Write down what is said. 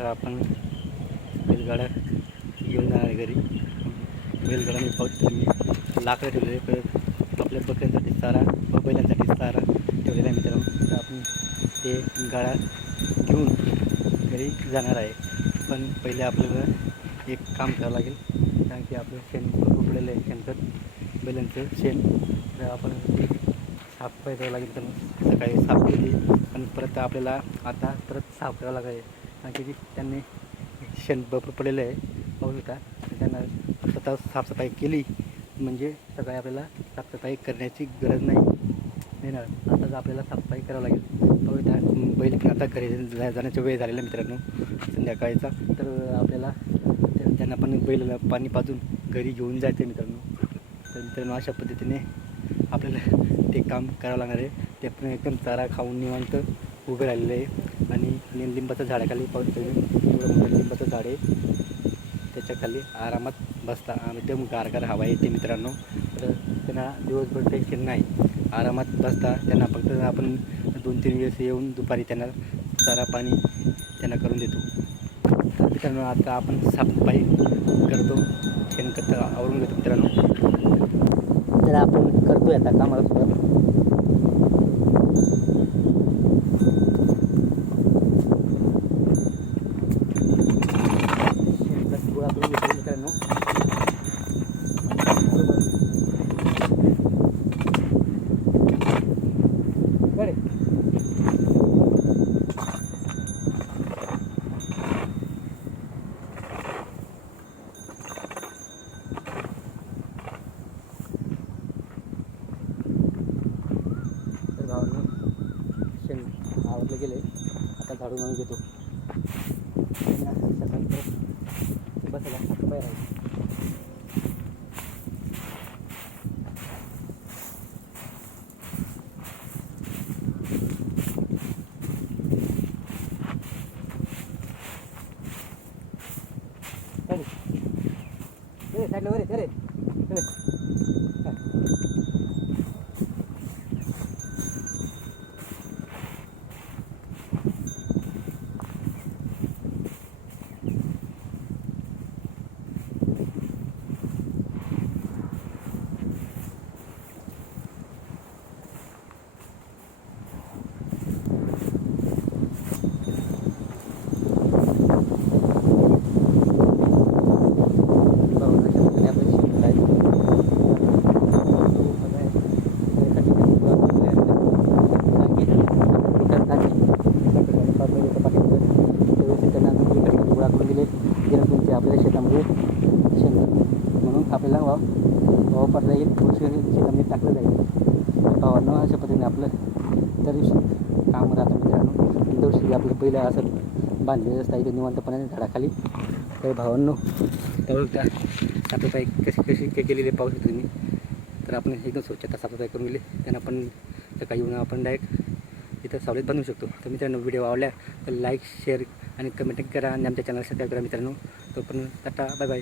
तर आपण बैलगाड्या घेऊन जाणार आहे घरी. बैलगाडा मी पाहतो मी लाकडं ठेवलेले परत आपल्या बकऱ्यांसाठी चारा व बैलांसाठी चारा ठेवलेला आहे मित्रांनो. तर आपण ते गाड्या घेऊन घरी जाणार आहे. पण पहिले आपल्याला एक काम करावं लागेल. कारण की आपलं शेण उकळलेलं आहे. शेणखत बैलांचं शेण. तर आपण साफ करावं लागेल तर सकाळी साफ केली पण परत आपल्याला आता परत साफ करावं लागेल. कारण की त्यांनी शेण भरपूर पडलेलं आहे पाहू शकता त्यांना स्वतः साफसफाई केली. म्हणजे सकाळी आपल्याला साफसफाई करण्याची गरज नाही. येणार आता आताच आपल्याला साफसफाई करावं लागेल. पाहू शकता बैल पण आता घरी जा- जाण्याचा वेळ झालेला मित्रांनो संध्याकाळचा. तर आपल्याला त्यांना पण बैलाला पाणी पाजून घरी घेऊन जायचं मित्रांनो. तर मित्रांनो अशा पद्धतीने आपल्याला ते काम करावं लागणार आहे. ते पण एकदम चारा खाऊन निवांत उभे राहिलेले आहे. आणि नि- झाडाखाली पाऊस एवढं मोठं लिंबाचं झाड आहे. त्याच्याखाली आरामात बसता. आम्ही एकदम गारगार हवा येते मित्रांनो. तर त्यांना दिवसभर टेन्शन नाही. आरामात बसता. त्यांना फक्त आपण दोन तीन वेळेस येऊन दुपारी त्यांना चारा पाणी त्यांना करून देतो. तर मित्रांनो आता आपण साफसफाई करतो. शेणखत आवरून घेतो मित्रांनो. तर आपण करतो आता कामाला सुद्धा शेणखत गोळा करून घेतो मित्रांनो बरे तर भावांनो शेण आवडले गेले आता झाडून आणून घेतो त्यांना सकाळी కూడా సగం పట్టుపోయారు சரி சரி சரி சரி आपल्याला शेणखत म्हणून आपल्याला वाव वापरता येईल व शेतामध्ये टाकलं जाईल. भावांनो अशा पद्धतीने आपलं त्या दिवशी काम राहतं मित्रांनो त्या दिवशी आपलं पहिलं असं बांधलेलं असतं इथे निवांतपणाने झाडाखाली तर भावांनो त्यावर त्या साफसफाई कशी कशी के केलेली आहे पाहू शकतो तुम्ही तर आपण एकदम स्वच्छता साफसफाई करून दिली त्यांना आपण सकाळी येऊन आपण डायरेक्ट इथं सावलीत बनवू शकतो. तर मित्रांनो व्हिडिओ आवडल्या तर लाईक शेअर आणि कमेंट करा. आणि आमच्या चॅनल सबस्क्राईब करा मित्रांनो. तो पण टाटा बाय बाय